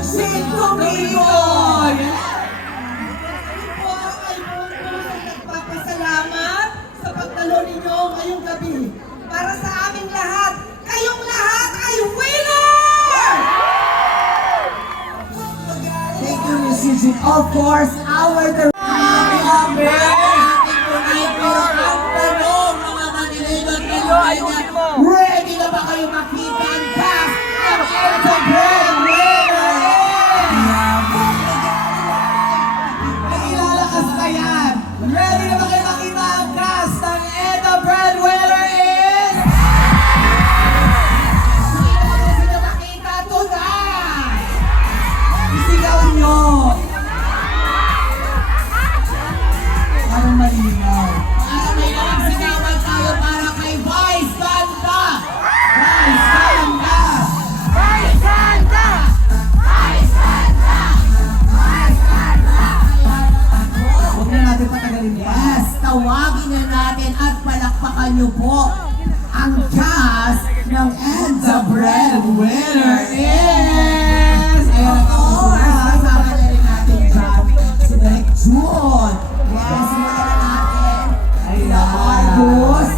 Sing Domingo! Po ay nagpapasalamat sa pagdalo ninyo ngayong gabi. Para sa aming lahat, kayong lahat ay winner! Thank you, Miss Eugene. Of course, our director. Ready na ba kayo makita ang cast ng Enta Breadwinner? Nagilalakas na yan. Ready na ba kayo makita ang cast ng Enta Breadwinner is? Sino na makita tonight? Isigaw nyo. Parang malinaw. May lang sigawan tayo para kay Vice Ganda! Vice Ganda! Vice Ganda! Vice Ganda! Vice Ganda! Huwag na natin patagalin yan. Yes, tawagin na natin at palakpakan niyo po ang cast ng And the Breadwinner is... Ayan po, kasama na rin natin dyan si Direk June. Yes, simulan na natin. Sila Argus.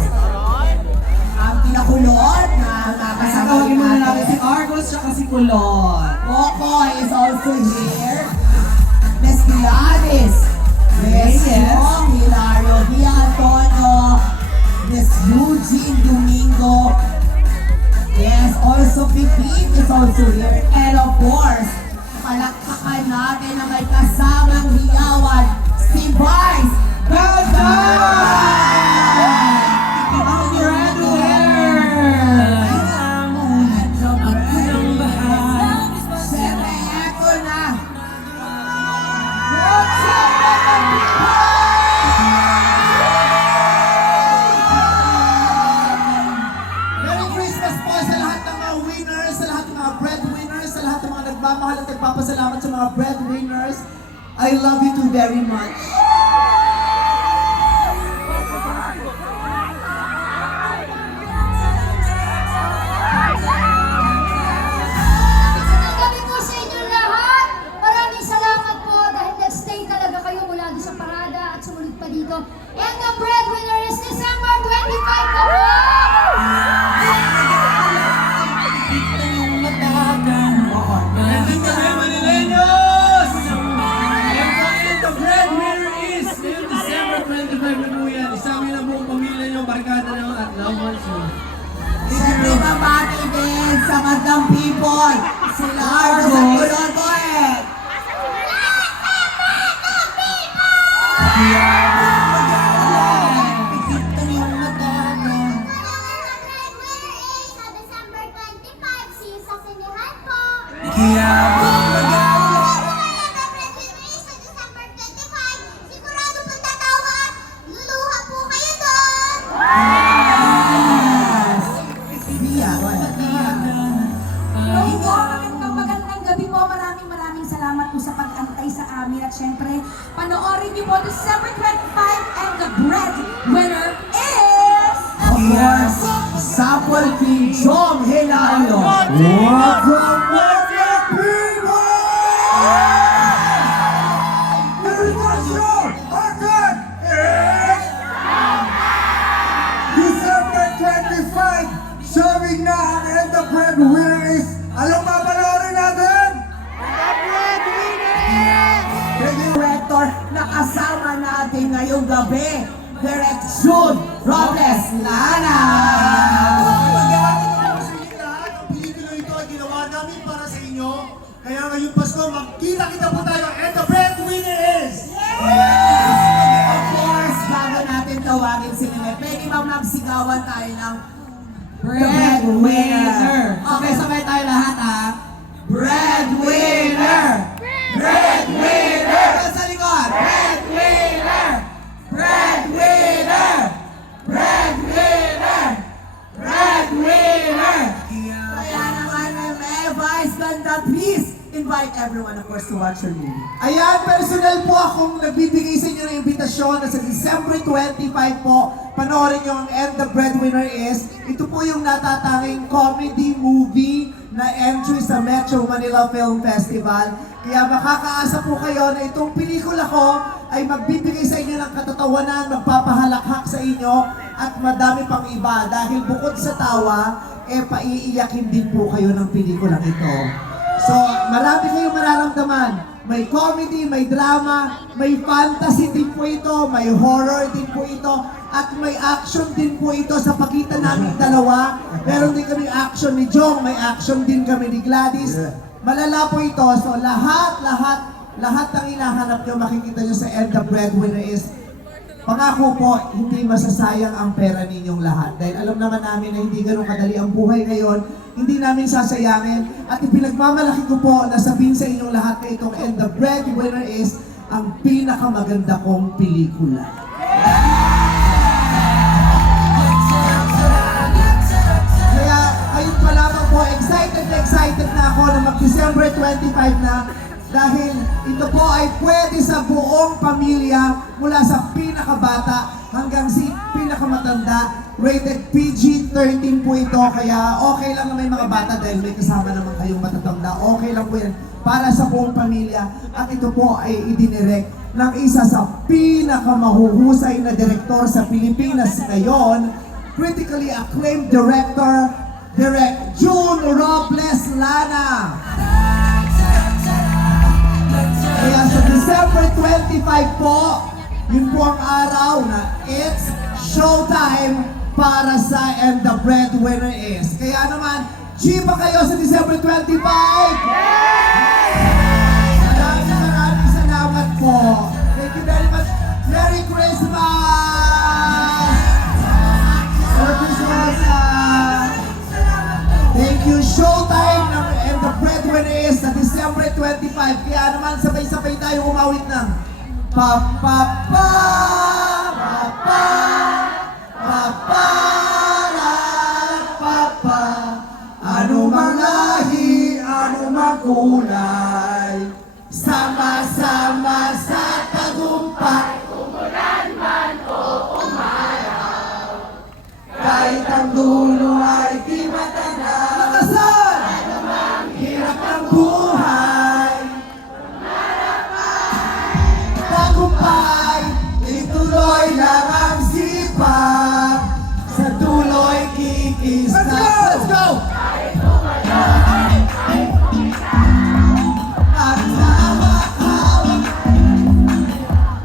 Ang pinakulot na nakasama Tawagin muna natin natin. si Argus at si Kulot. Coco is also here. Miss Gladys. Miss Yes. Yong Hilario Villa Antonio. Miss Eugene Domingo. Yes, also Pipin is also here. And of course, palakpakan natin na may kasamang hiyawan, si Vice Ganda! Ang breadwinner! Siyempre, eto na! What's up, mga people? Merry Christmas po sa lahat ng mga winners, sa lahat ng mga breadwinners, sa lahat ng mga nagmamahal at nagpapasalamat sa mga breadwinners. I love you too very much. Gabi po sa inyo lahat. Maraming salamat po dahil nag-stay talaga kayo mula doon sa parada at sumunod pa dito. And the breadwinner is December 25 na po! Nandito na yung Manileños! And the breadwinner is ngayong December 25 na po yan. Isama niyo na buong pamilya niyo, barkada niyo at loved ones niyo. Siyempre, babati din sa magandang people. Sila Argo sa Kulot ko eh. Magandang gabi po. Maraming salamat po sa pag-antay sa amin. At syempre, panoorin niyo po December 25 and the breadwinner is... Of course, Sapol King Jom Hilario. Welcome, welcome, people! International Market is December 25, showing na ang And the Breadwinner is, anong papanoorin natin? Director na kasama natin ngayong gabi, Direk June Robles Lana. Ang pelikula ito ay ginawa namin para sa inyo. Kaya ngayong Pasko, magkita-kita po tayo. And the breadwinner is... Of course, bago natin tawagin si Nime, pwede bang magsigawan tayo ng Breadwinner? Okay, sabay tayo lahat ha. Breadwinner! Breadwinner! Sa likod! Breadwinner! Breadwinner! Breadwinner! Breadwinner! Kaya naman, Vice Ganda, please invite everyone, of course, to watch your movie. Ayan, personal po akong nagbibigay sa inyo ng imbitasyon na sa December 25 po, panoorin nyo ang And the Breadwinner is. Ito po yung natatanging comedy movie na entry sa Metro Manila Film Festival. Kaya makakaasa po kayo na itong pelikula ko ay magbibigay sa inyo ng katatawanan, magpapahalakhak sa inyo at madami pang iba. Dahil bukod sa tawa, paiiyakin din po kayo ng pelikulang ito. So, marami kayong mararamdaman. May comedy, may drama, may fantasy din po ito, may horror din po ito, at may action din po ito sa pagitan namin dalawa. Meron din kami action ni Jong, may action din kami ni Gladys. Malala po ito. So lahat ng hinahanap nyo, makikita nyo sa And the Breadwinner is, pangako po, hindi masasayang ang pera ninyong lahat. Dahil alam naman namin na hindi ganun kadali ang buhay ngayon, hindi namin sasayangin. At ipinagmamalaki ko po na sabihin sa inyong lahat na itong And the Breadwinner is ang pinakamaganda kong pelikula. Kaya ayun pa lamang po, excited na ako na mag-December 25 na. Dahil ito po ay pwede sa buong pamilya mula sa pinakabata hanggang si pinakamatanda. Rated PG-13 po ito, kaya okay lang na may mga bata dahil may kasama naman kayong matatanda. Okay lang po yan para sa buong pamilya. At ito po ay idinirect ng isa sa pinakamahuhusay na direktor sa Pilipinas ngayon, critically acclaimed director, Direk June Robles Lana. Kaya sa December 25 po, yun po ang araw na it's showtime para sa And the Breadwinner is. Kaya naman, G ba kayo sa December 25? Maraming salamat po. Thank you very much. Merry Christmas! Merry Christmas! Thank you. Showtime ng And the Breadwinner is sa December 25. Kaya naman sabay-sabay tayo umawit ng pa pa pa pa pa pa pa la, pa pa. Ano mang lahi, ano mang kulay, sama-sama sa tagumpay. Umulan man o umaraw, kahit ang dulo ay di matanda. Lakasan! Ano mang hirap ng buhay, tagumpay, ituloy lang ang sipag, sa tuloy kikis na. Let's go! At sa hawak-hawak,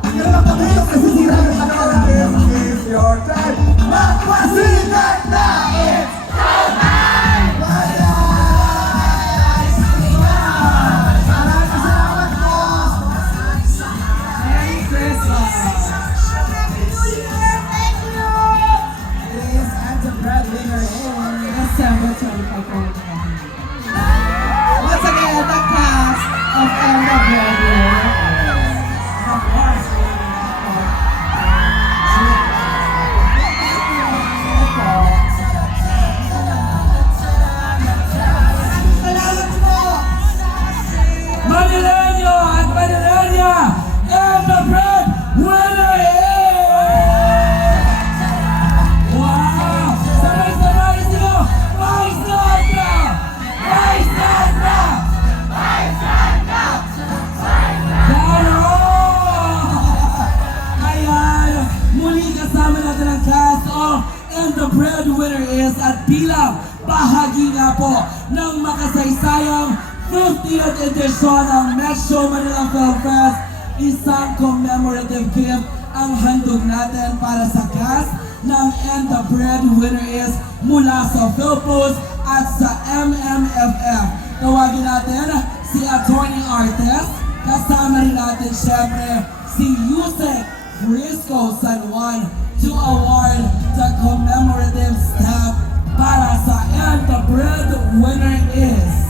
hindi naman pagulog kasi sira yung panahon. This is your time. Magpasikat na it's showtime! Maraming salamat po! Merry Christmas! This And the Breadwinner is December 25. Once again, the cast of And the Breadwinner is. Salamat po! Manileño at Manileña, And the Breadwinner is! Wow! Sabay-sabay sila! May Santa! May Santa! May Santa! Ayan! Muli kasama natin ang cast of And the Breadwinner is at bilang bahagi nga po ng makasaysayang 50th edition ng Metro Manila Film Fest, isang commemorative gift ang handog natin para sa cast ng And the Breadwinner is mula sa Philpost at sa MMFF. Tawagin natin si Attorney Artist, kasama rin natin syempre si Yusek Frisco San Juan to award the commemorative stamp para sa And the Breadwinner is.